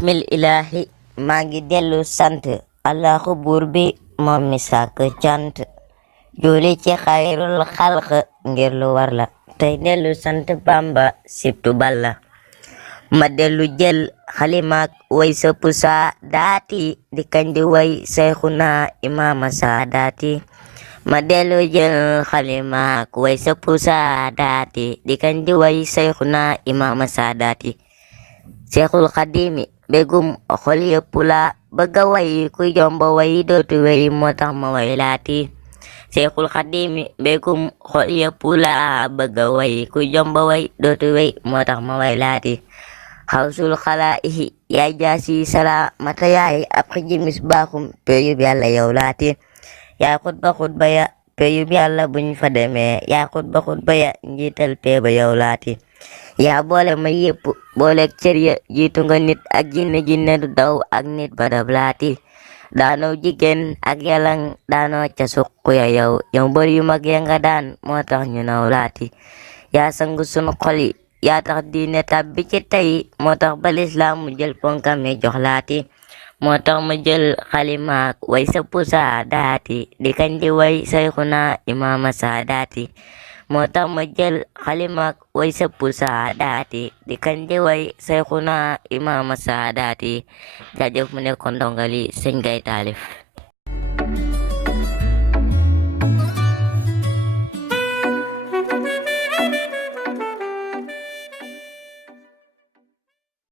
bismil ilahi maa ngi dellu sant allahu buur bi moom mi sàkk cant julli ci xayrul xalq ngir lu war la tey dellu sant bamba sibtu balla ma dellu jël xalimaak way sëpp saa daati di kañ di way seyxuna imaama saa daati ma dellu jël xalimaak way sëpp saa daati di kañ di way seyxuna imaama saa daati seexul xadimi begum xol yëpp la bëgga way ku jomba way dootu way moo tax ma way laati seexul xadimi begum xol yëpp la bëgga way ku jomba way dootu way moo tax ma way laati xawsul xalaa'ihi yaay jaasi sala mata yaay ab xiji misbaaxum peyub yàlla yow laati yaa xutba ya peyub yàlla buñ fa demee yaa xutba ya njiital peeba yow laati yaa boole ma yépp booleeg cër ya jiitu nga nit ak jinne du daw ak nit badab laati daanoo jigéen ak yalang daanoo ca suqu ya yow mbër yu mag ya nga daan moo tax ñu naw laati yaa sangu sunu xol yi yaa tax diine tabbi ci tey moo tax ba lislaam mu jël ponkam mi jox laati moo tax ma jël xalimaak way sa pusa daati di kañ di way sayxuna imaama saa daati moo tax ma jël xalimaak way sa pusa daati di kañ di way sayxuna imaama saa daati jaajëf mu nekkoon ndongali sëñ Gay Taalif